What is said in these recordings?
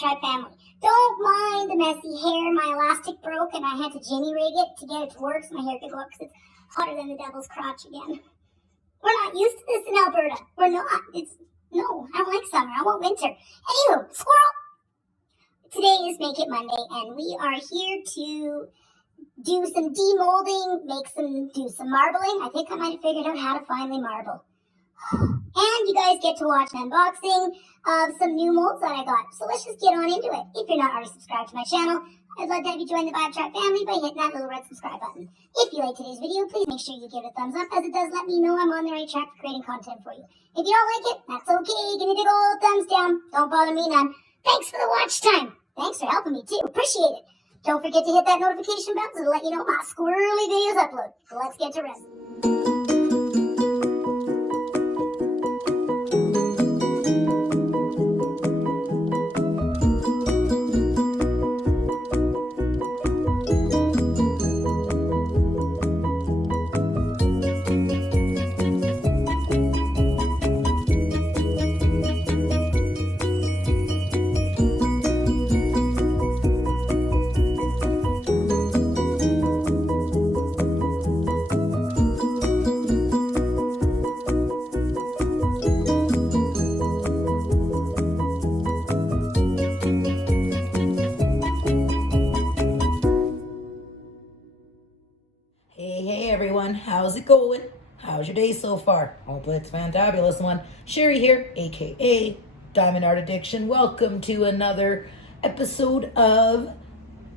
Tribe family. Don't mind the messy hair. My elastic broke and I had to jimmy rig it to get it to work so my hair could go up because it's hotter than the devil's crotch again. We're not used to this in Alberta. We're not. No, I don't like summer. I want winter. Anywho, squirrel. Today is Make It Monday and we are here to do some demolding, do some marbling. I think I might have figured out how to finally marble. And you guys get to watch an unboxing of some new molds that I got. So let's just get on into it. If you're not already subscribed to my channel, I'd love to have you join the Vibe Tribe family by hitting that little red subscribe button. If you like today's video, please make sure you give it a thumbs up, as it does let me know I'm on the right track for creating content for you. If you don't like it, that's okay. Give me a big old thumbs down. Don't bother me none. Thanks for the watch time. Thanks for helping me too. Appreciate it. Don't forget to hit that notification bell so it'll let you know my squirrely videos upload. So let's get to resin. Hey everyone, how's it going? How's your day so far? Hopefully it's a fantabulous one. Sherry here, aka Diamond Art Addiction. Welcome to another episode of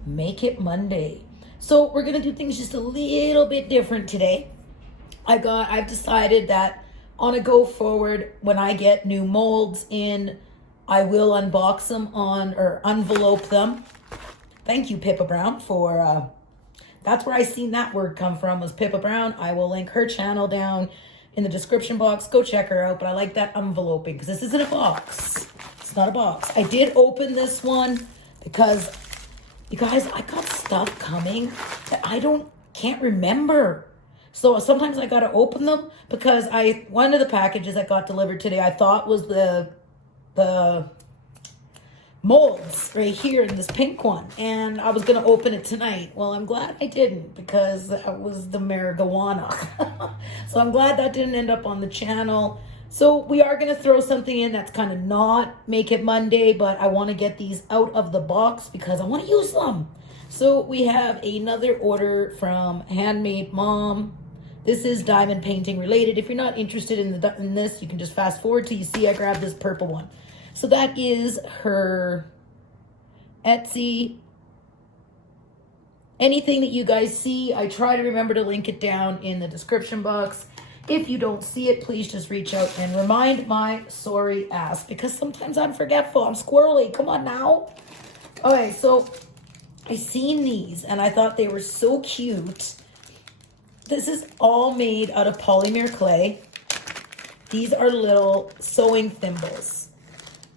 Make It Monday. So we're gonna do things just a little bit different today. I've decided that on a go forward, when I get new molds in, I will unbox them or envelope them. Thank you, Pippa Brown, for that's where I seen that word come from, was Pippa Brown. I will link her channel down in the description box. Go check her out. But I like that enveloping because this isn't a box. It's not a box. I did open this one because, you guys, I got stuff coming that I can't remember. So sometimes I got to open them because one of the packages that got delivered today I thought was the molds right here in this pink one, and I was going to open it tonight. Well, I'm glad I didn't because that was the marijuana. So I'm glad that didn't end up on the channel. So we are going to throw something in that's kind of not Make It Monday, but I want to get these out of the box because I want to use them. So we have another order from Handmade Mom. This is diamond painting related. If you're not interested in this, you can just fast forward till you see I grabbed this purple one. So that is her Etsy. Anything that you guys see, I try to remember to link it down in the description box. If you don't see it, please just reach out and remind my sorry ass, because sometimes I'm forgetful. I'm squirrely. Come on now. Okay, so I seen these and I thought they were so cute. This is all made out of polymer clay. These are little sewing thimbles.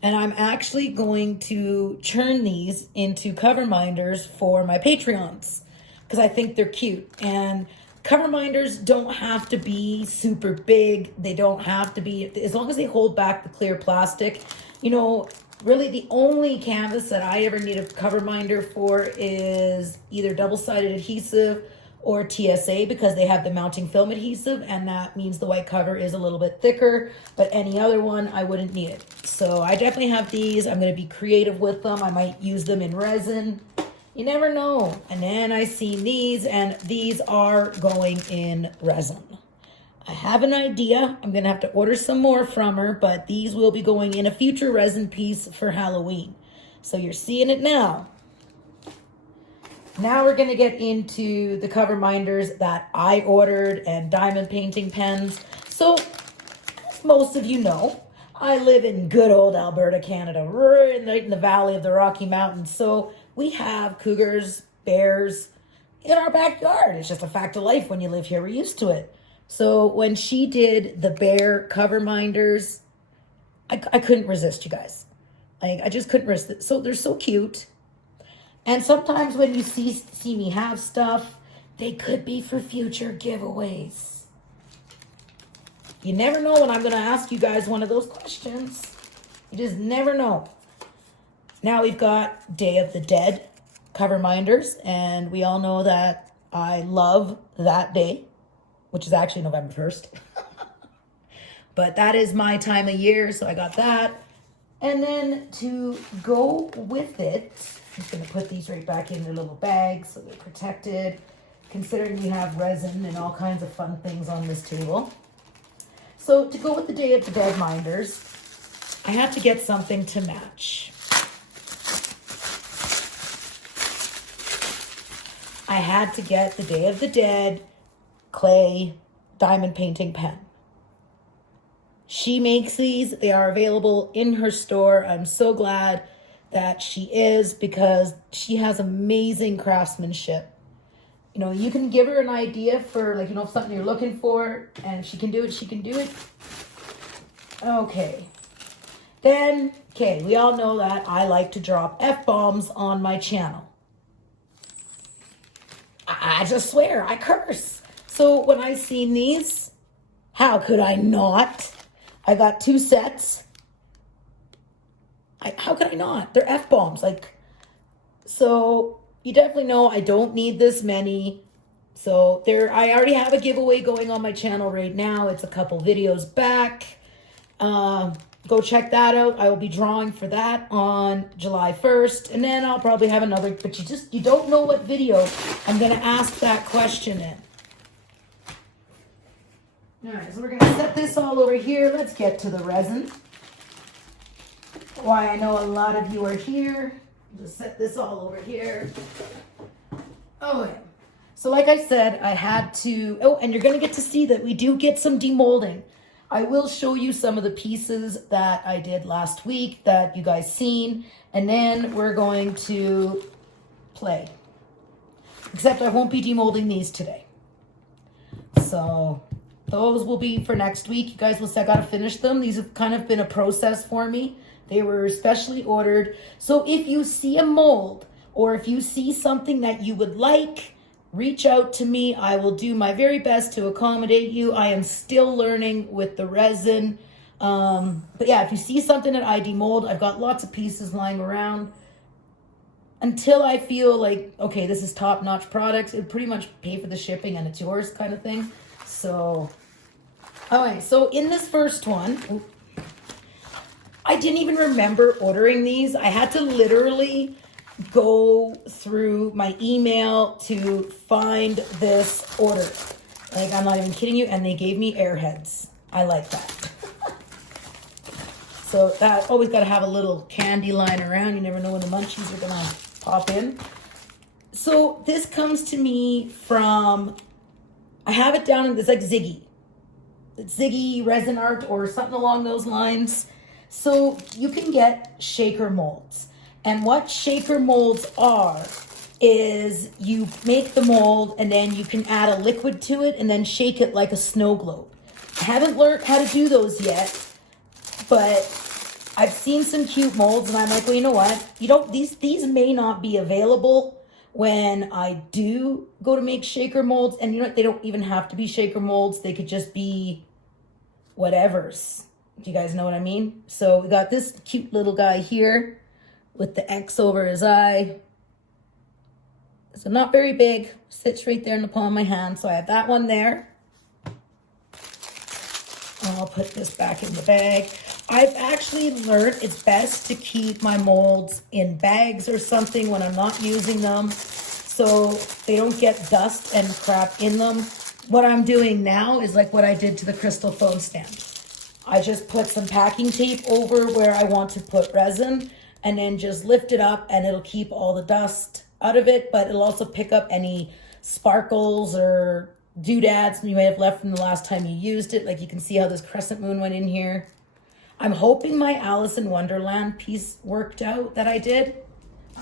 And I'm actually going to churn these into cover minders for my Patreons because I think they're cute. And cover minders don't have to be super big. They don't have to be, as long as they hold back the clear plastic. You know, really the only canvas that I ever need a cover minder for is either double-sided adhesive or TSA, because they have the mounting film adhesive, and that means the white cover is a little bit thicker, but any other one, I wouldn't need it. So I definitely have these. I'm going to be creative with them. I might use them in resin. You never know. And then I seen these, and these are going in resin. I have an idea. I'm going to have to order some more from her, but these will be going in a future resin piece for Halloween. So you're seeing it now. Now we're going to get into the cover minders that I ordered and diamond painting pens. So, as most of you know, I live in good old Alberta, Canada, right in the valley of the Rocky Mountains. So we have cougars, bears in our backyard. It's just a fact of life when you live here. We're used to it. So when she did the bear cover minders, I couldn't resist, you guys. I just couldn't resist it. So they're so cute. And sometimes when you see me have stuff, they could be for future giveaways. You never know when I'm going to ask you guys one of those questions. You just never know. Now we've got Day of the Dead cover minders, and we all know that I love that day, which is actually November 1st. But that is my time of year, so I got that. And then to go with it, I'm just going to put these right back in their little bags so they're protected, considering we have resin and all kinds of fun things on this table. So to go with the Day of the Dead minders, I had to get something to match. I had to get the Day of the Dead clay diamond painting pen. She makes these. They are available in her store. I'm so glad that she is, because she has amazing craftsmanship. You know, you can give her an idea for, like, you know, something you're looking for, and she can do it, she can do it. Okay. Then, okay, we all know that I like to drop F-bombs on my channel. I just swear, I curse. So when I seen these, how could I not? I got 2 sets. How could I not? They're F-bombs. Like, so you definitely know I don't need this many. So I already have a giveaway going on my channel right now. It's a couple videos back. Go check that out. I will be drawing for that on July 1st. And then I'll probably have another, but you don't know what video I'm going to ask that question in. All right, so we're going to set this all over here. Let's get to the resin. Why, I know a lot of you are here. Just set this all over here. Okay. So like I said, I had to, and you're going to get to see that we do get some demolding. I will show you some of the pieces that I did last week that you guys seen, and then we're going to play. Except I won't be demolding these today. So those will be for next week. You guys will say I gotta finish them. These have kind of been a process for me. They were specially ordered. So if you see a mold, or if you see something that you would like, reach out to me. I will do my very best to accommodate you. I am still learning with the resin. But yeah, if you see something that I demold, I've got lots of pieces lying around. Until I feel like, okay, this is top-notch products, it pretty much pay for the shipping and it's yours kind of thing. So, all right, so in this first one, I didn't even remember ordering these. I had to literally go through my email to find this order. Like, I'm not even kidding you, and they gave me airheads. I like that. So that, always got to have a little candy lying around. You never know when the munchies are gonna pop in. So this comes to me from, I have it down in, it's like Ziggy. It's Ziggy resin art or something along those lines. So you can get shaker molds. And what shaker molds are is you make the mold and then you can add a liquid to it and then shake it like a snow globe. I haven't learned how to do those yet, but I've seen some cute molds and I'm like, well, you know what? These may not be available when I do go to make shaker molds. And you know what? They don't even have to be shaker molds. They could just be whatevers. Do you guys know what I mean? So we got this cute little guy here with the X over his eye. So not very big, sits right there in the palm of my hand. So I have that one there. I'll put this back in the bag. I've actually learned it's best to keep my molds in bags or something when I'm not using them, so they don't get dust and crap in them. What I'm doing now is like what I did to the crystal phone stand. I just put some packing tape over where I want to put resin, and then just lift it up and it'll keep all the dust out of it, but it'll also pick up any sparkles or doodads you may have left from the last time you used it. Like you can see how this crescent moon went in here. I'm hoping my Alice in Wonderland piece worked out that I did.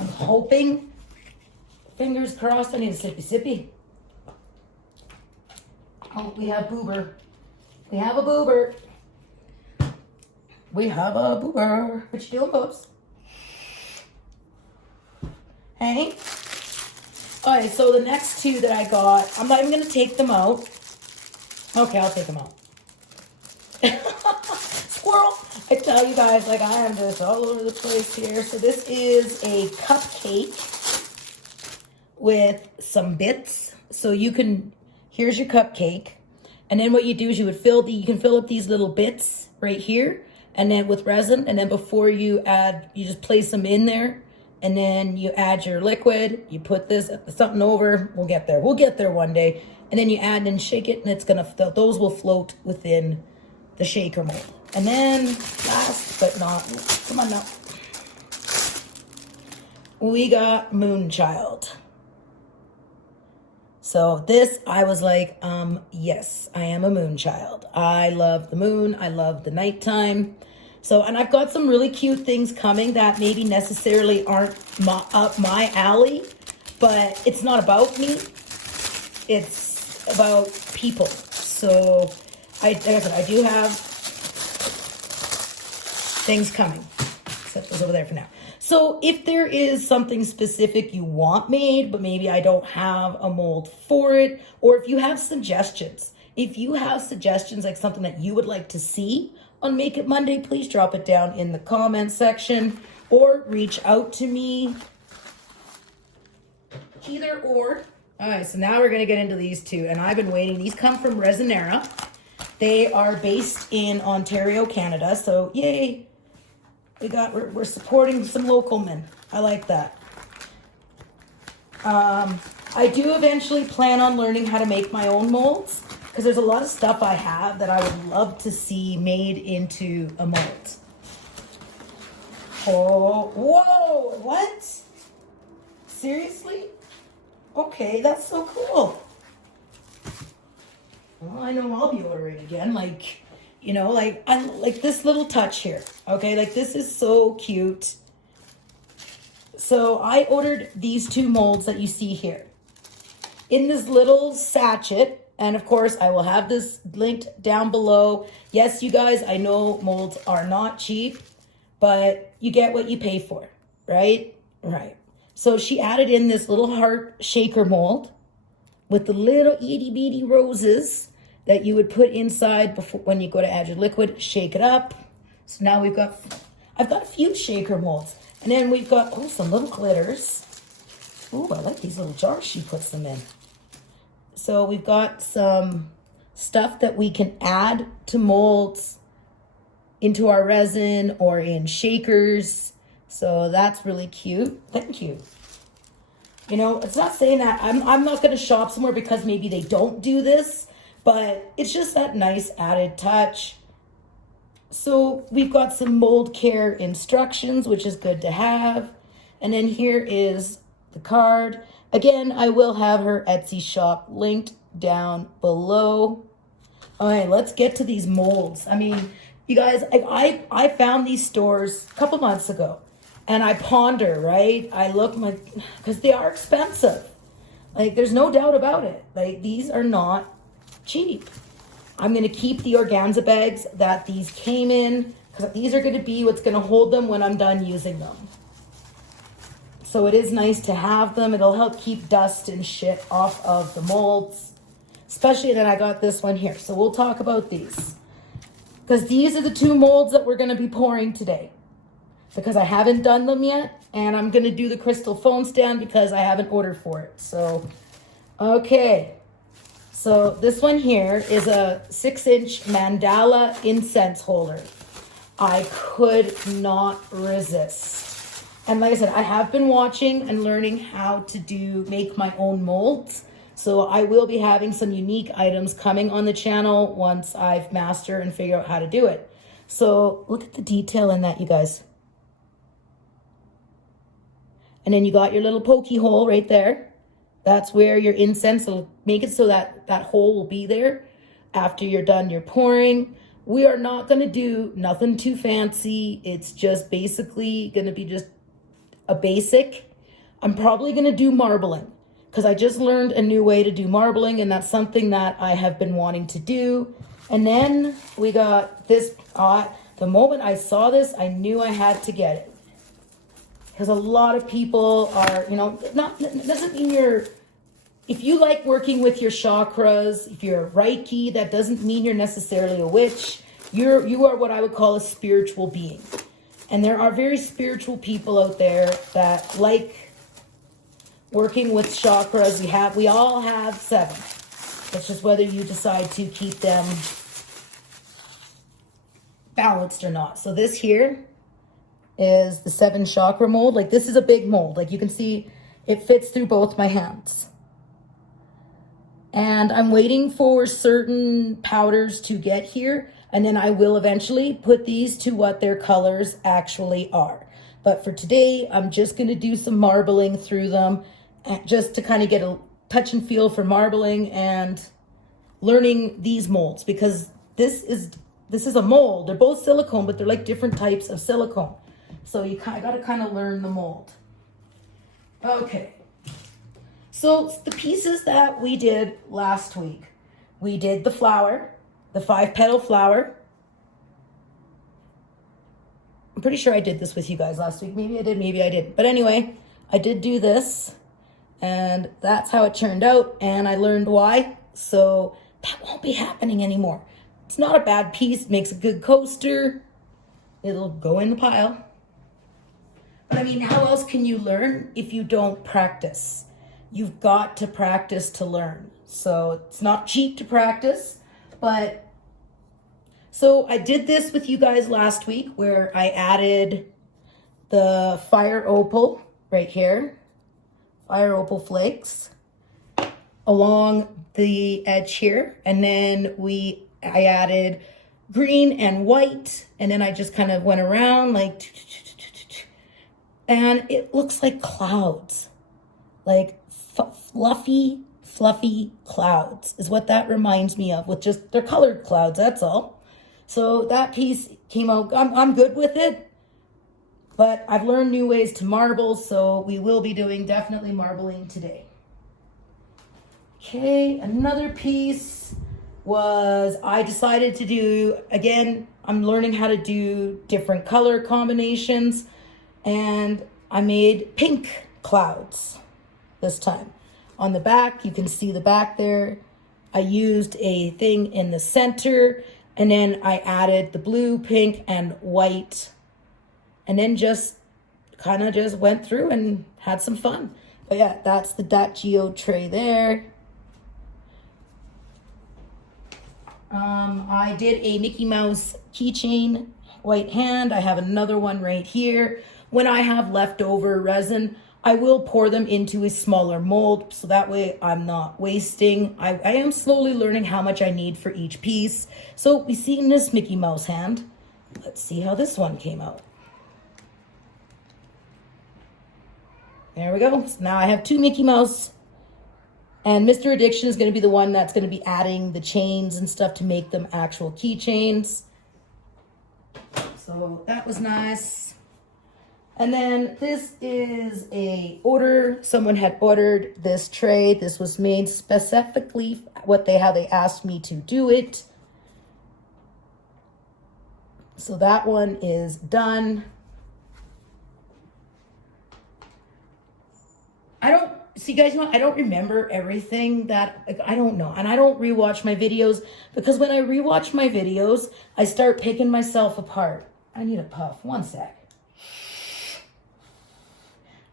I'm hoping. Fingers crossed. I need a sippy. Oh, we have boober. We have a boober. We have a boober. What you doing, Boobs? Hey? Alright, so the next two that I got, I'm not even going to take them out. Okay, I'll take them out. squirrel. I tell you guys, like, I am just all over the place here. So this is a cupcake with some bits. So you can, here's your cupcake. And then what you do is you can fill up these little bits right here, and then with resin, and then before you add, you just place them in there, and then you add your liquid, you put this, something over, we'll get there one day, and then you add and shake it, and it's gonna, those will float within the shaker mold. And then last but not, come on now, we got Moonchild. So this, I was like, yes, I am a moon child. I love the moon. I love the nighttime. So, and I've got some really cute things coming that maybe necessarily aren't up my alley, but it's not about me. It's about people. So I do have things coming. Set those over there for now. So if there is something specific you want made, but maybe I don't have a mold for it, or if you have suggestions, like something that you would like to see on Make It Monday, please drop it down in the comment section or reach out to me. Either or. All right, so now we're gonna get into these two, and I've been waiting. These come from Resinara. They are based in Ontario, Canada, so yay. We're supporting some local men. I like that. I do eventually plan on learning how to make my own molds, because there's a lot of stuff I have that I would love to see made into a mold. Oh, whoa, what? Seriously? Okay, that's so cool. Well, I know I'll be ordering again, like, you know, like, I like this little touch here. Okay, like this is so cute. So I ordered these two molds that you see here in this little sachet. And of course, I will have this linked down below. Yes, you guys, I know molds are not cheap, but you get what you pay for, right? Right. So she added in this little heart shaker mold with the little itty bitty roses that you would put inside before when you go to add your liquid, shake it up. So now I've got a few shaker molds. And then we've got, oh, some little glitters. Oh, I like these little jars she puts them in. So we've got some stuff that we can add to molds into our resin or in shakers. So that's really cute. Thank you. You know, it's not saying that I'm not going to shop somewhere because maybe they don't do this, but it's just that nice added touch. So we've got some mold care instructions, which is good to have. And then here is the card. Again, I will have her Etsy shop linked down below. All right, let's get to these molds. I mean, you guys, I found these stores a couple months ago, and I ponder, right? I look like, because they are expensive. Like, there's no doubt about it. Like, these are not cheap. I'm going to keep the organza bags that these came in, because these are going to be what's going to hold them when I'm done using them. So it is nice to have them. It'll help keep dust and shit off of the molds. Especially that I got this one here. So we'll talk about these, because these are the two molds that we're going to be pouring today, because I haven't done them yet, and I'm going to do the crystal phone stand because I haven't ordered for it. So, okay. So this one here is a 6-inch mandala incense holder. I could not resist. And like I said, I have been watching and learning how to make my own molds. So I will be having some unique items coming on the channel once I've mastered and figure out how to do it. So look at the detail in that, you guys. And then you got your little pokey hole right there. That's where your incense will make it so that that hole will be there after you're done your pouring. We are not going to do nothing too fancy. It's just basically going to be just a basic. I'm probably going to do marbling, because I just learned a new way to do marbling, and that's something that I have been wanting to do. And then we got this. The moment I saw this, I knew I had to get it. Because a lot of people are, you know, doesn't mean if you like working with your chakras, if you're a Reiki, that doesn't mean you're necessarily a witch. You are what I would call a spiritual being. And there are very spiritual people out there that like working with chakras. We all have 7. It's just whether you decide to keep them balanced or not. So this here is the 7 chakra mold. Like, this is a big mold. Like, you can see it fits through both my hands. And I'm waiting for certain powders to get here, and then I will eventually put these to what their colors actually are. But for today, I'm just going to do some marbling through them, just to kind of get a touch and feel for marbling and learning these molds, because this is a mold. They're both silicone, but they're like different types of silicone. So you got to kind of learn the mold. Okay. So the pieces that we did last week, we did the flower, the 5-petal flower. I'm pretty sure I did this with you guys last week. Maybe I did, maybe I didn't. But anyway, I did do this, and that's how it turned out, and I learned why. So that won't be happening anymore. It's not a bad piece. It makes a good coaster. It'll go in the pile. But I mean, how else can you learn if you don't practice? You've got to practice to learn. So it's not cheap to practice, but so I did this with you guys last week where I added the fire opal right here, fire opal flakes along the edge here. And then I added green and white, and then I just kind of went around like, and it looks like clouds, like fluffy clouds is what that reminds me of, with just, they're colored clouds, that's all. So that piece came out, I'm good with it, but I've learned new ways to marble, so we will be doing definitely marbling today. Okay, another piece was I decided to do, again, I'm learning how to do different color combinations, and I made pink clouds this time. On the back, you can see the back there. I used a thing in the center, and then I added the blue, pink, and white, and then just kind of just went through and had some fun. But yeah, that's that geode tray there. I did a Mickey Mouse keychain, white hand. I have another one right here. When I have leftover resin, I will pour them into a smaller mold, so that way I'm not wasting. I am slowly learning how much I need for each piece. So we've seen this Mickey Mouse hand. Let's see how this one came out. There we go. So now I have 2 Mickey Mouse, and Mr. Addiction is going to be the one that's going to be adding the chains and stuff to make them actual keychains. So that was nice. And then this is a order. Someone had ordered this tray. This was made specifically how they asked me to do it. So that one is done. Guys, I don't remember everything I don't know. And I don't rewatch my videos, because when I rewatch my videos, I start picking myself apart. I need a puff. One sec.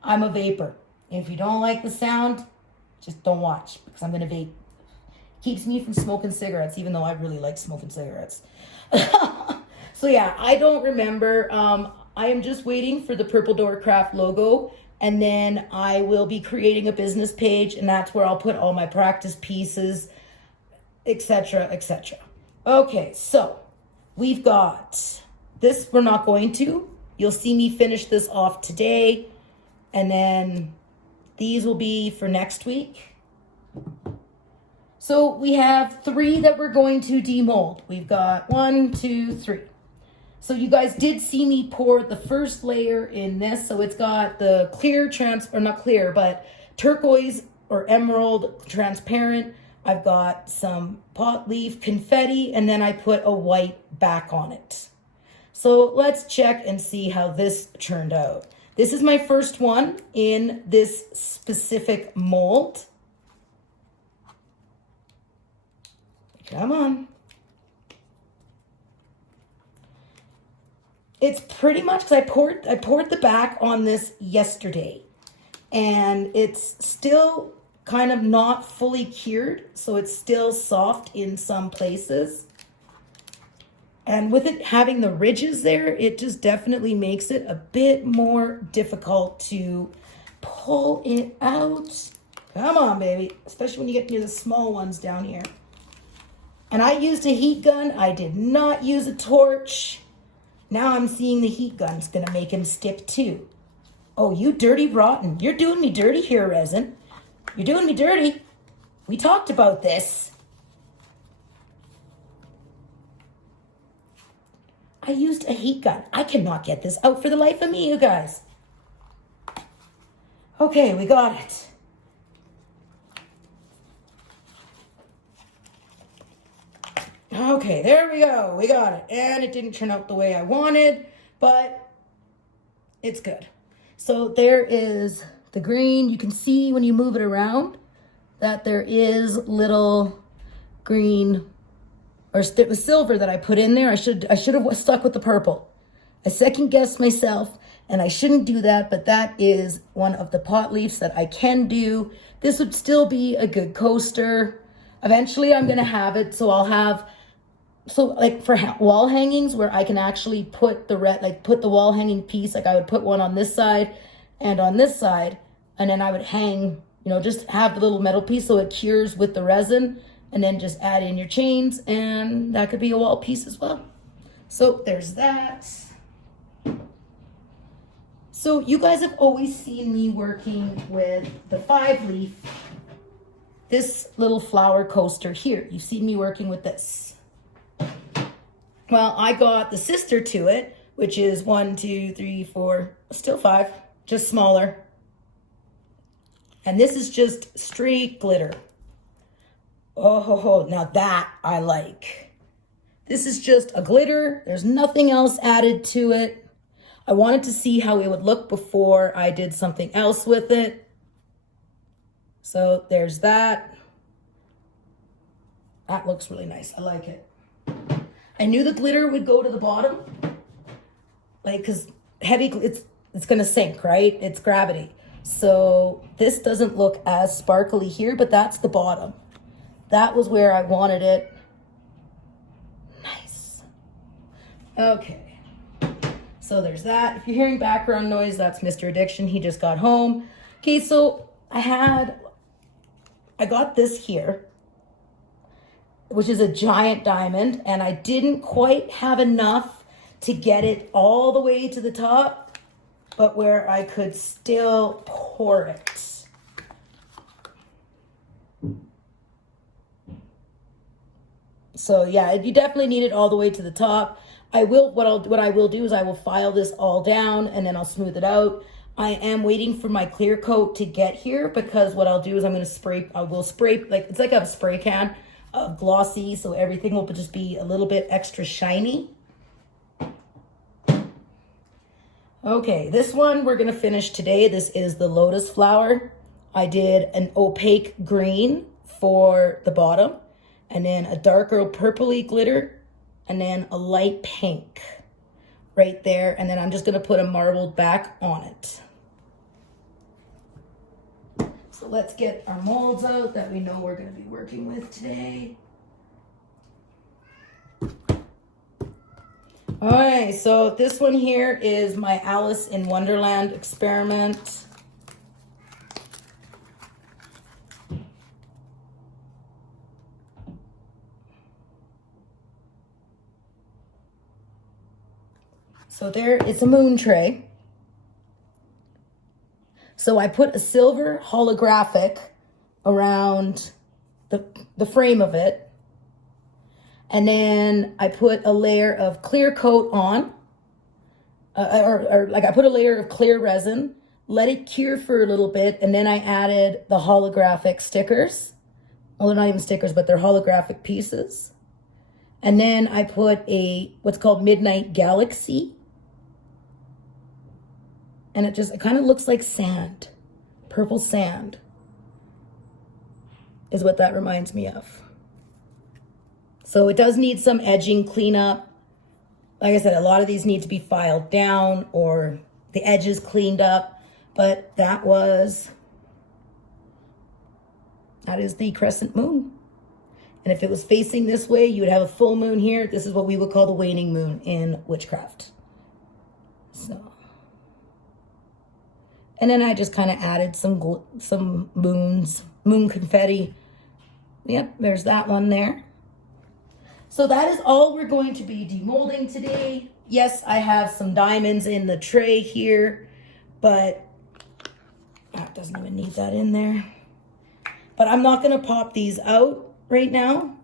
I'm a vapor. If you don't like the sound, just don't watch, because I'm going to vape. Keeps me from smoking cigarettes, even though I really like smoking cigarettes. So yeah, I don't remember. I am just waiting for the Purple Door Craft logo, and then I will be creating a business page, and that's where I'll put all my practice pieces, etc., etc. Okay, so we've got this. We're not going to. You'll see me finish this off today, and then these will be for next week. So we have 3 that we're going to demold. We've got 1, 2, 3. So you guys did see me pour the first layer in this. So it's got the clear not clear, but turquoise or emerald transparent. I've got some pot leaf confetti, and then I put a white back on it. So let's check and see how this turned out. This is my first one in this specific mold. Come on. It's pretty much, because I poured the back on this yesterday, and it's still kind of not fully cured, so it's still soft in some places. And with it having the ridges there, it just definitely makes it a bit more difficult to pull it out. Come on, baby, especially when you get near the small ones down here. And I used a heat gun. I did not use a torch. Now I'm seeing the heat gun's gonna make him stick too. Oh, you dirty rotten. You're doing me dirty here, Resin. You're doing me dirty. We talked about this. I used a heat gun. I cannot get this out for the life of me, you guys. Okay, we got it. Okay, there we go. We got it. And it didn't turn out the way I wanted, but it's good. So there is the green. You can see when you move it around that there is little green, or it was silver that I put in there. I should have stuck with the purple. I second guessed myself, and I shouldn't do that, but that is one of the pot leaves that I can do. This would still be a good coaster. Eventually I'm gonna have it, so I'll have, so like for wall hangings where I can actually put the put the wall hanging piece, like I would put one on this side and on this side, and then I would hang, you know, just have the little metal piece so it cures with the resin, and then just add in your chains, and that could be a wall piece as well. So there's that. So you guys have always seen me working with the 5-leaf, this little flower coaster here. You've seen me working with this. Well, I got the sister to it, which is 1, 2, 3, 4, still 5, just smaller. And this is just straight glitter. Oh, now that I like. This is just a glitter. There's nothing else added to it. I wanted to see how it would look before I did something else with it. So there's that. That looks really nice. I like it. I knew the glitter would go to the bottom, like, because heavy, it's gonna sink, right? It's gravity. So this doesn't look as sparkly here, but that's the bottom. That was where I wanted it. Nice. Okay. So there's that. If you're hearing background noise, that's Mr. Addiction. He just got home. Okay, so I got this here, which is a giant diamond, and I didn't quite have enough to get it all the way to the top, but where I could still pour it. So yeah, you definitely need it all the way to the top. What I will do is I will file this all down, and then I'll smooth it out. I am waiting for my clear coat to get here, because what I'll do is I will spray, like, it's like a spray can of glossy, so everything will just be a little bit extra shiny. Okay, this one we're gonna finish today. This is the lotus flower. I did an opaque green for the bottom, and then a darker purpley glitter, and then a light pink right there. And then I'm just gonna put a marbled back on it. So let's get our molds out that we know we're gonna be working with today. All right, so this one here is my Alice in Wonderland experiment. So there, it's a moon tray. So I put a silver holographic around the frame of it. And then I put a layer of clear coat on, I put a layer of clear resin, let it cure for a little bit, and then I added the holographic stickers. Well, they're not even stickers, but they're holographic pieces. And then I put what's called Midnight Galaxy. And it kind of looks like sand. Purple sand is what that reminds me of. So it does need some edging cleanup, Like I said, a lot of these need to be filed down or the edges cleaned up, but that is the crescent moon. And if it was facing this way, you would have a full moon here. This is what we would call the waning moon in witchcraft. So, and then I just kind of added some moon confetti. Yep, there's that one there. So that is all we're going to be demolding today. Yes, I have some diamonds in the tray here, but that doesn't even need that in there. But I'm not going to pop these out right now.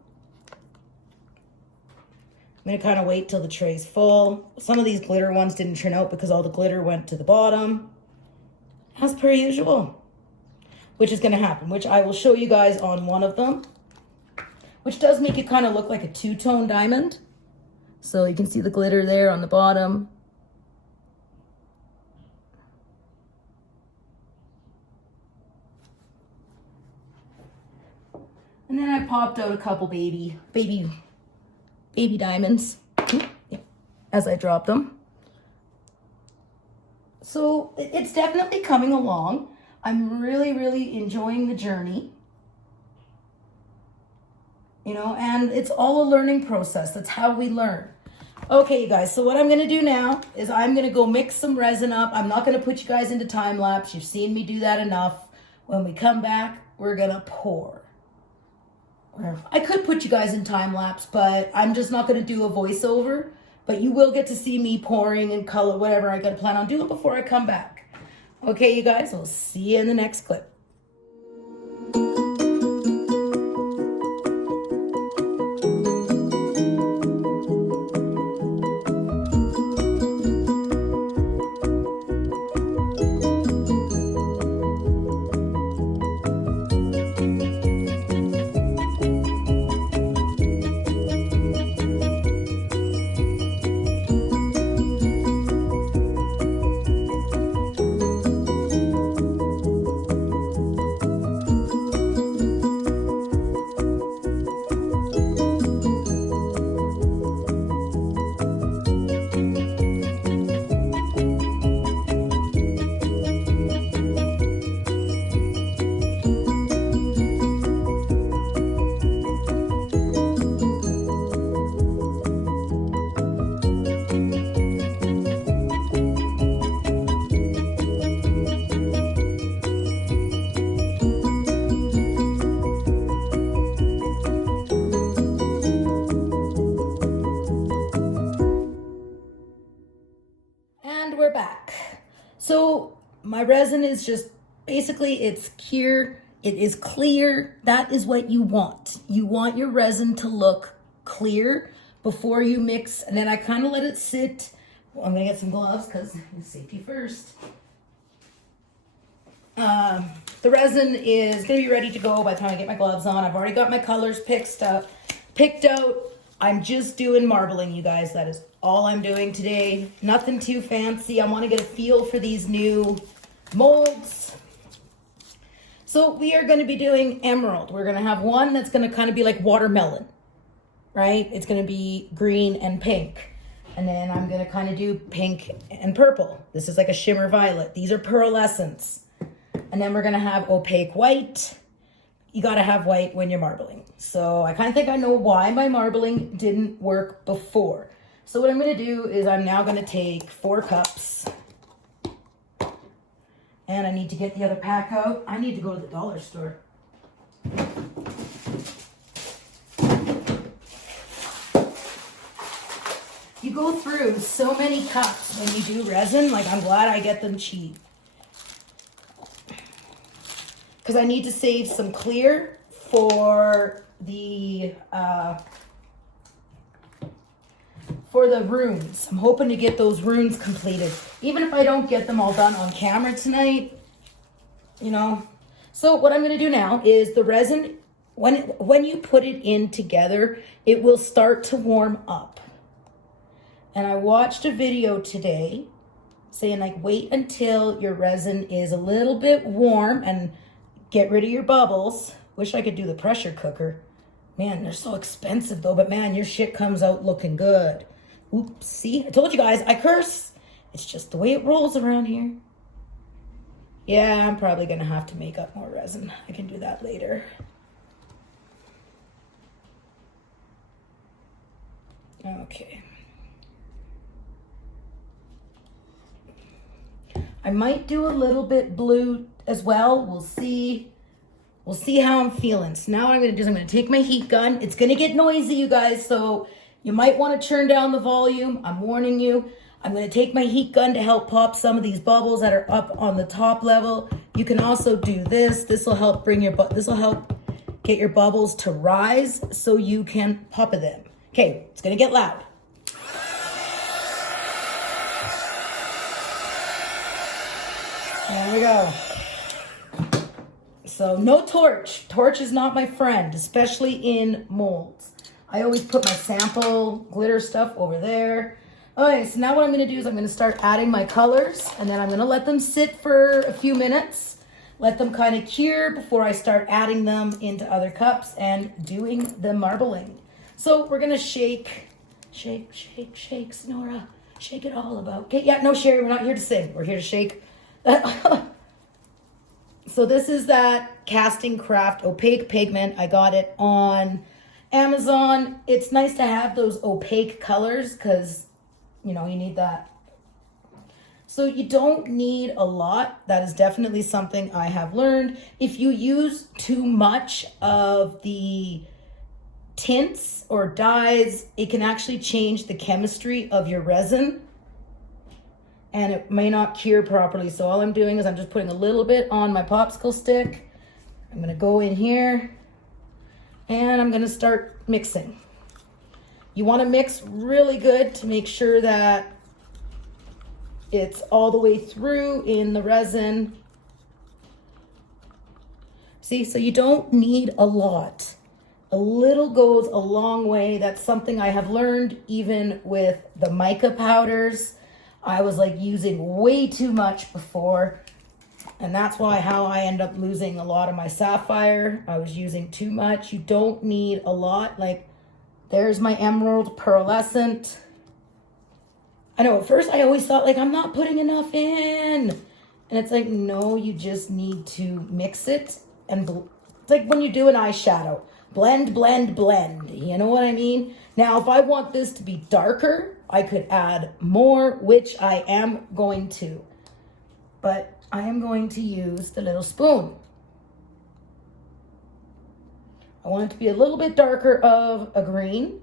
I'm going to kind of wait till the tray's full. Some of these glitter ones didn't turn out because all the glitter went to the bottom, as per usual, which is going to happen, which I will show you guys on one of them, which does make it kind of look like a two-tone diamond. So you can see the glitter there on the bottom. And then I popped out a couple baby diamonds as I dropped them. So it's definitely coming along. I'm really, really enjoying the journey. You know, and it's all a learning process. That's how we learn. Okay, you guys, so what I'm going to do now is I'm going to go mix some resin up. I'm not going to put you guys into time lapse. You've seen me do that enough. When we come back, we're going to pour. I could put you guys in time lapse, but I'm just not going to do a voiceover. But you will get to see me pouring and color, whatever I got to plan on doing before I come back. Okay, you guys, I'll see you in the next clip. We're back. So my resin is just basically it's clear. It is clear. That is what you want. You want your resin to look clear before you mix. And then I kind of let it sit. Well, I'm gonna get some gloves because safety first. The resin is gonna be ready to go by the time I get my gloves on. I've already got my colors picked out. I'm just doing marbling, you guys. That is all I'm doing today. Nothing too fancy. I want to get a feel for these new molds. So we are going to be doing emerald. We're going to have one that's going to kind of be like watermelon, right? It's going to be green and pink. And then I'm going to kind of do pink and purple. This is like a shimmer violet. These are pearlescents. And then we're going to have opaque white. You got to have white when you're marbling. So I kind of think I know why my marbling didn't work before. So what I'm going to do is I'm now going to take 4 cups. And I need to get the other pack out. I need to go to the dollar store. You go through so many cups when you do resin. Like, I'm glad I get them cheap. Because I need to save some clear for the runes. I'm hoping to get those runes completed. Even if I don't get them all done on camera tonight, you know. So what I'm going to do now is the resin, when you put it in together, it will start to warm up. And I watched a video today saying, like, wait until your resin is a little bit warm and get rid of your bubbles. Wish I could do the pressure cooker. Man, they're so expensive though, but man, your shit comes out looking good. Oops, see, I told you guys, I curse. It's just the way it rolls around here. Yeah, I'm probably gonna have to make up more resin. I can do that later. Okay. I might do a little bit blue as well. We'll see. We'll see how I'm feeling. So now what I'm gonna do is I'm gonna take my heat gun. It's gonna get noisy, you guys, so you might wanna turn down the volume. I'm warning you. I'm gonna take my heat gun to help pop some of these bubbles that are up on the top level. You can also do this. This will help get your bubbles to rise so you can pop them. Okay, it's gonna get loud. There we go. So no torch. Torch is not my friend, especially in molds. I always put my sample glitter stuff over there. Okay, so now what I'm gonna do is I'm gonna start adding my colors, and then I'm gonna let them sit for a few minutes, let them kind of cure before I start adding them into other cups and doing the marbling. So we're gonna shake, Sonora. Shake it all about. Okay, yeah, no, Sherry, we're not here to sing. We're here to shake. So this is that Casting Craft Opaque Pigment. I got it on Amazon. It's nice to have those opaque colors because, you know, you need that. So you don't need a lot. That is definitely something I have learned. If you use too much of the tints or dyes, it can actually change the chemistry of your resin, and it may not cure properly. So all I'm doing is I'm just putting a little bit on my popsicle stick. I'm gonna go in here and I'm gonna start mixing. You wanna mix really good to make sure that it's all the way through in the resin. See, so you don't need a lot. A little goes a long way. That's something I have learned even with the mica powders. I was like using way too much before, and that's how I end up losing a lot of my sapphire. I was using too much. You don't need a lot. Like, there's my emerald pearlescent. I know at first I always thought like I'm not putting enough in, and it's like, no, you just need to mix it. And it's like when you do an eyeshadow, blend, blend, blend. You know what I mean? Now, if I want this to be darker, I could add more, which I am going to. But I am going to use the little spoon. I want it to be a little bit darker of a green.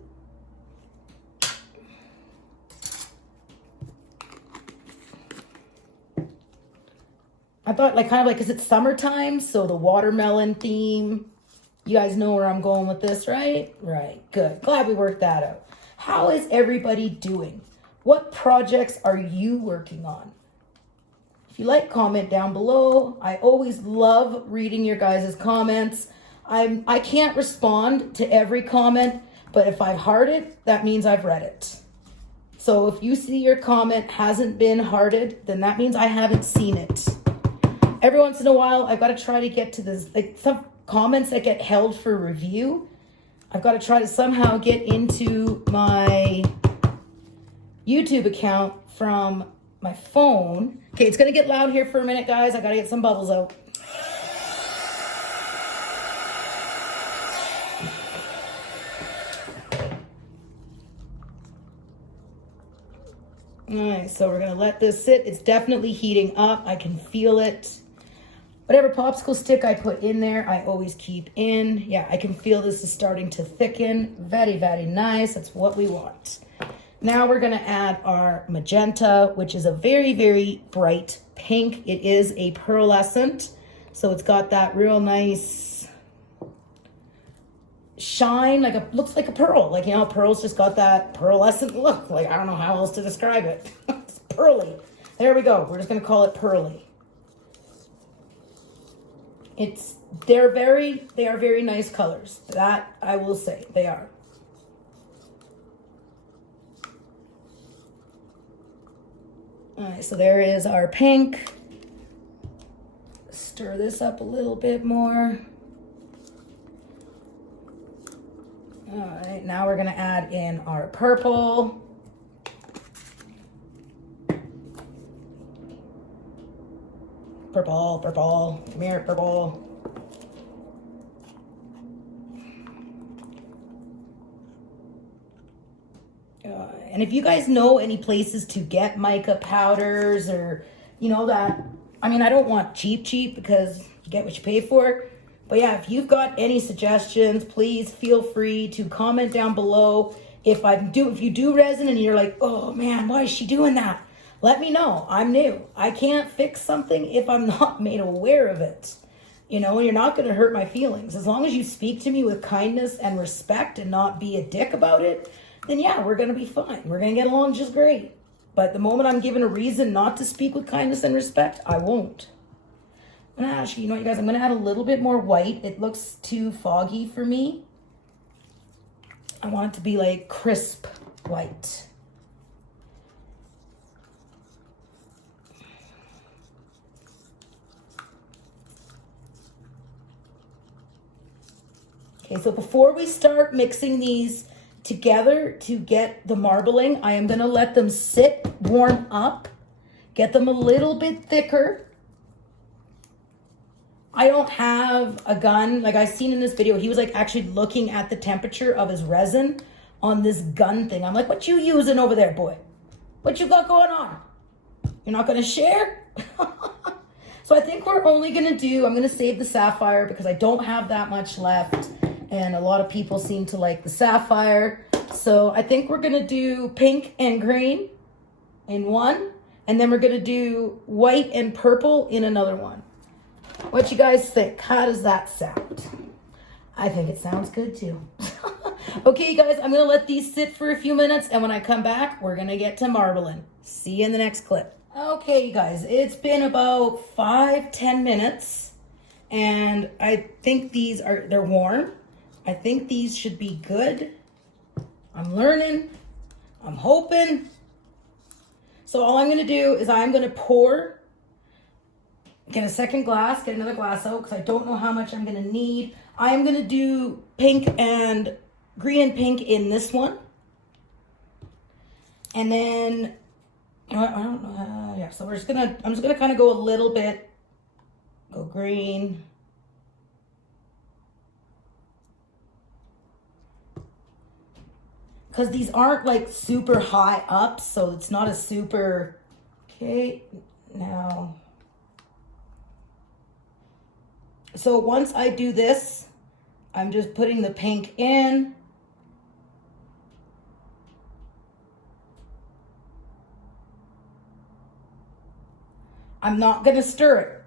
I thought like kind of like, because it's summertime, so the watermelon theme. You guys know where I'm going with this, right? Right, good. Glad we worked that out. How is everybody doing? What projects are you working on? If you like, comment down below. I always love reading your guys' comments. I can't respond to every comment, but if I've hearted it, that means I've read it. So if you see your comment hasn't been hearted, then that means I haven't seen it. Every once in a while, I've got to try to get to this, like some comments that get held for review. I've got to try to somehow get into my YouTube account from my phone. Okay, it's going to get loud here for a minute, guys. I got to get some bubbles out. All right, so we're going to let this sit. It's definitely heating up. I can feel it. Whatever popsicle stick I put in there, I always keep in. Yeah, I can feel this is starting to thicken. Very, very nice. That's what we want. Now we're gonna add our magenta, which is a very, very bright pink. It is a pearlescent, so it's got that real nice shine, looks like a pearl. Like, you know, pearls just got that pearlescent look. Like, I don't know how else to describe it. It's pearly. There we go. We're just gonna call it pearly. They are very nice colors. That I will say, they are. All right, so there is our pink. Stir this up a little bit more. All right, now we're gonna add in our purple. Purple, purple. Come here, purple. And if you guys know any places to get mica powders or, you know, that, I mean, I don't want cheap because you get what you pay for. But yeah, if you've got any suggestions, please feel free to comment down below. If you do resin and you're like, oh man, why is she doing that? Let me know. I'm new. I can't fix something if I'm not made aware of it. You know, you're not going to hurt my feelings. As long as you speak to me with kindness and respect and not be a dick about it, then yeah, we're going to be fine. We're going to get along just great. But the moment I'm given a reason not to speak with kindness and respect, I won't. I'm going to actually, you know what, you guys, I'm going to add a little bit more white. It looks too foggy for me. I want it to be like crisp white. Okay, so before we start mixing these together to get the marbling, I am going to let them sit, warm up, get them a little bit thicker. I don't have a gun. Like I seen in this video, he was like actually looking at the temperature of his resin on this gun thing. I'm like, what you using over there, boy? What you got going on? You're not going to share? So I think we're only going to do, I'm going to save the sapphire because I don't have that much left. And a lot of people seem to like the sapphire. So I think we're going to do pink and green in one. And then we're going to do white and purple in another one. What you guys think? How does that sound? I think it sounds good too. Okay, you guys, I'm going to let these sit for a few minutes. And when I come back, we're going to get to marbling. See you in the next clip. Okay, you guys, it's been about 5-10 minutes. And I think they're warm. I think these should be good. I'm learning. I'm hoping. So all I'm going to do is I'm going to pour, get a second glass, get another glass out because I don't know how much I'm going to need. I'm going to do green and pink in this one. And then, I don't know. Yeah, so I'm just going to kind of go a little bit, go green. Because these aren't like super high up, so it's not a super, okay, now. So once I do this, I'm just putting the pink in. I'm not going to stir it.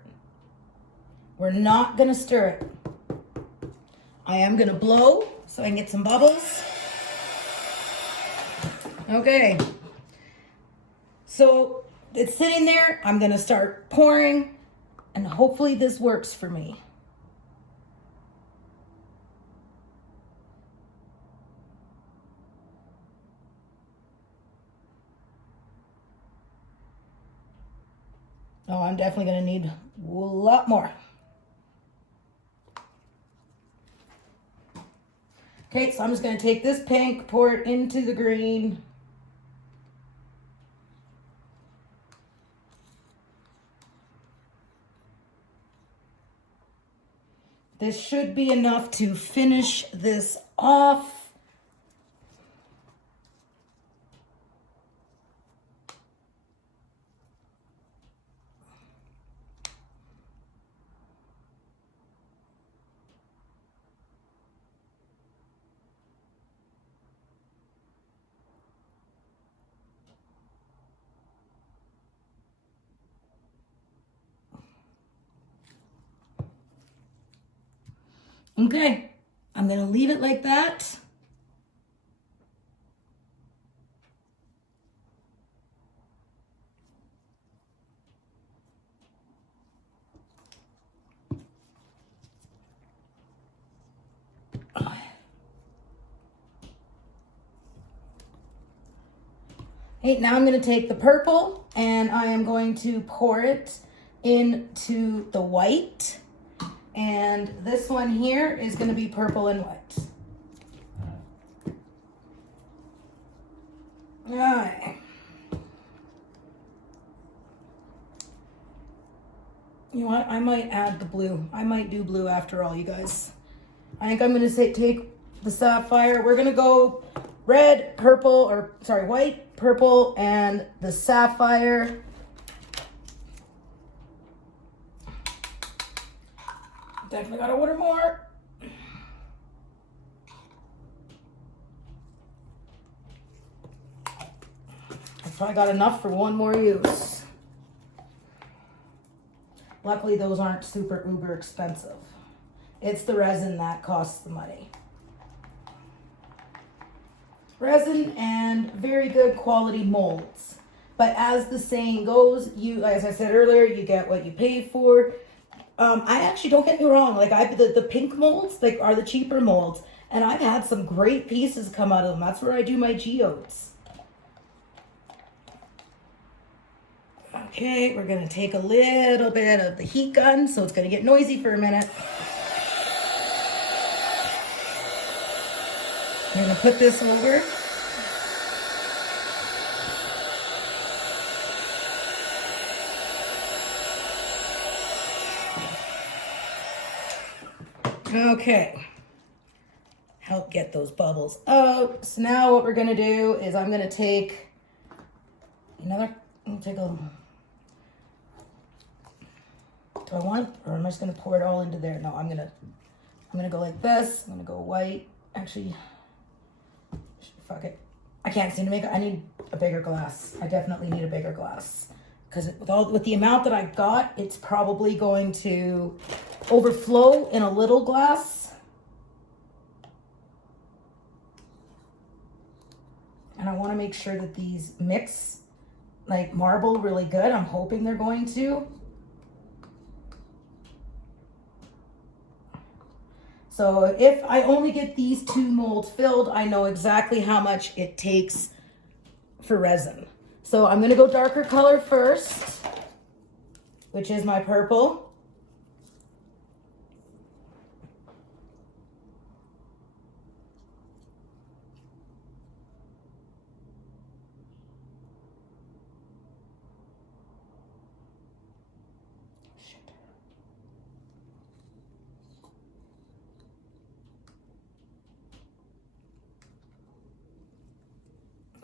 We're not going to stir it. I am going to blow so I can get some bubbles. Okay, so it's sitting there. I'm going to start pouring, and hopefully this works for me. Oh, I'm definitely going to need a lot more. Okay, so I'm just going to take this pink, pour it into the green. This should be enough to finish this off. Okay, I'm going to leave it like that. Okay, now I'm going to take the purple and I am going to pour it into the white. And this one here is going to be purple and white. All right. You know what? I might add the blue. I might do blue after all, you guys. I think I'm gonna take the sapphire. We're gonna go red, purple, or sorry, white, purple, and the sapphire. Definitely gotta order more. I've probably got enough for one more use. Luckily, those aren't super uber expensive. It's the resin that costs the money. Resin and very good quality molds. But as the saying goes, you, as I said earlier, you get what you pay for. I actually, don't get me wrong, like the pink molds like are the cheaper molds, and I've had some great pieces come out of them. That's where I do my geodes. Okay, we're gonna take a little bit of the heat gun, so it's gonna get noisy for a minute. I'm gonna put this over. Okay, help get those bubbles out. So now what we're gonna do is I'm gonna take another, do I want, or am I just gonna pour it all into there? No, I'm gonna go like this. I'm gonna go white. Actually, fuck it. I can't seem to make it. I need a bigger glass. I definitely need a bigger glass. Because with the amount that I got, it's probably going to overflow in a little glass. And I want to make sure that these mix like marble really good. I'm hoping they're going to. So if I only get these 2 molds filled, I know exactly how much it takes for resin. So I'm gonna go darker color first, which is my purple.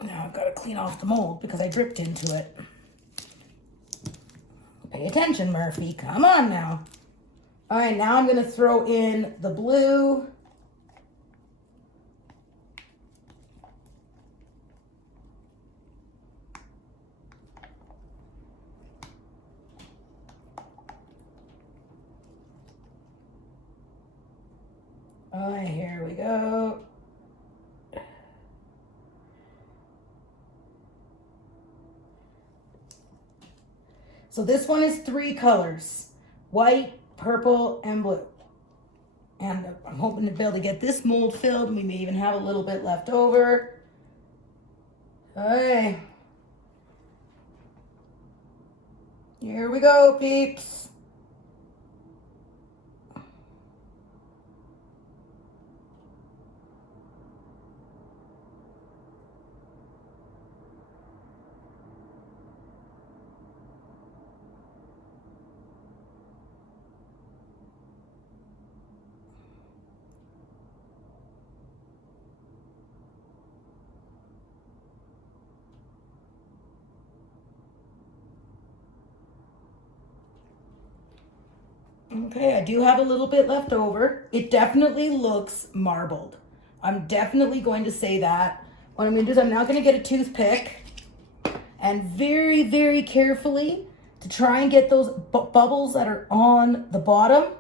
Now I've got to clean off the mold because I dripped into it. Pay attention, Murphy. Come on now. All right, now I'm going to throw in the blue. All right, here we go. So this one is 3 colors, white, purple, and blue. And I'm hoping to be able to get this mold filled. We may even have a little bit left over. All right. Here we go, peeps. Okay, I do have a little bit left over. It definitely looks marbled. I'm definitely going to say that. What I'm going to do is I'm now going to get a toothpick and very, very carefully to try and get those bubbles that are on the bottom,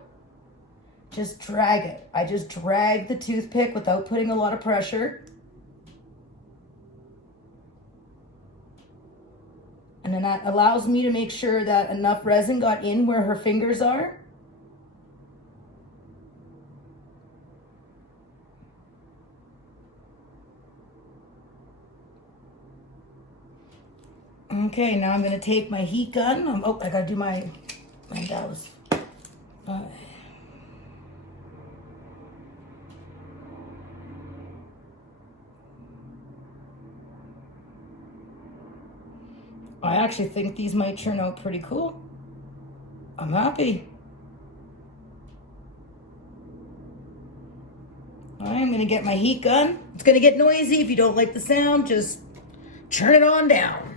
just drag it. I just drag the toothpick without putting a lot of pressure. And then that allows me to make sure that enough resin got in where her fingers are. Okay, now I'm going to take my heat gun. Oh, I got to do my douse. I actually think these might turn out pretty cool. I'm happy. I'm gonna get my heat gun. It's gonna get noisy. If you don't like the sound, just turn it on down.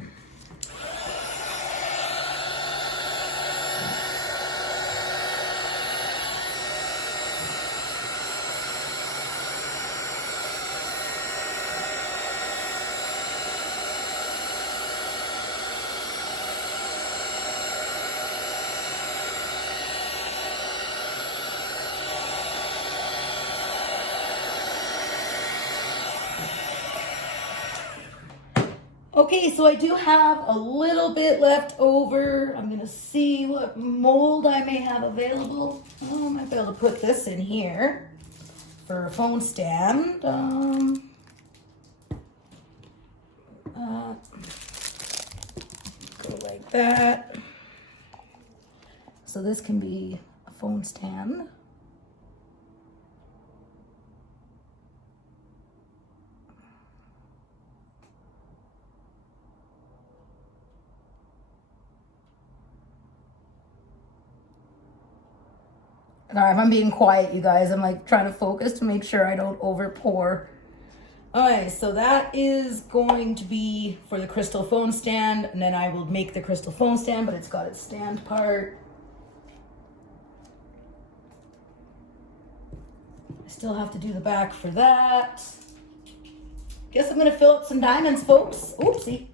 Okay, so I do have a little bit left over. I'm gonna see what mold I may have available. Oh, I might be able to put this in here for a phone stand. Go like that. So this can be a phone stand. Alright, if I'm being quiet, you guys, I'm like trying to focus to make sure I don't over pour. Alright, so that is going to be for the crystal phone stand, and then I will make the crystal phone stand, but it's got its stand part. I still have to do the back for that. Guess I'm gonna fill up some diamonds, folks. Oopsie.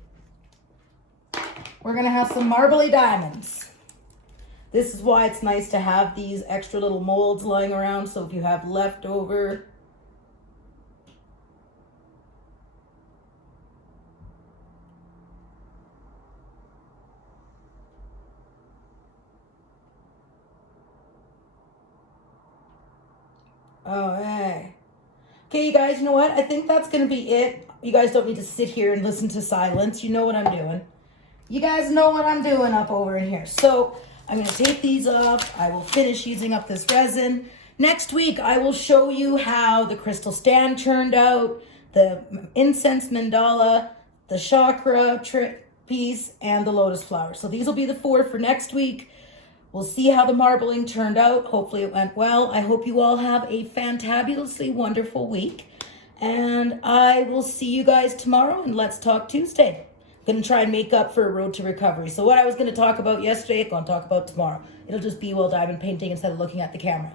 We're gonna have some marbly diamonds. This is why it's nice to have these extra little molds lying around, so if you have leftover. Oh, hey. Okay, you guys, you know what? I think that's going to be it. You guys don't need to sit here and listen to silence. You know what I'm doing. You guys know what I'm doing up over in here. So I'm going to take these off. I will finish using up this resin. Next week, I will show you how the crystal stand turned out, the incense mandala, the chakra piece, and the lotus flower. So these will be the 4 for next week. We'll see how the marbling turned out. Hopefully it went well. I hope you all have a fantabulously wonderful week. And I will see you guys tomorrow and Let's Talk Tuesday. I'm going to try and make up for a road to recovery. So what I was going to talk about yesterday, I'm going to talk about tomorrow. It'll just be while diamond painting instead of looking at the camera.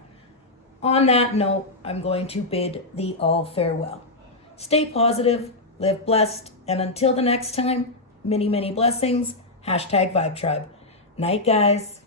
On that note, I'm going to bid thee all farewell. Stay positive, live blessed, and until the next time, many, many blessings. #VibeTribe. Night, guys.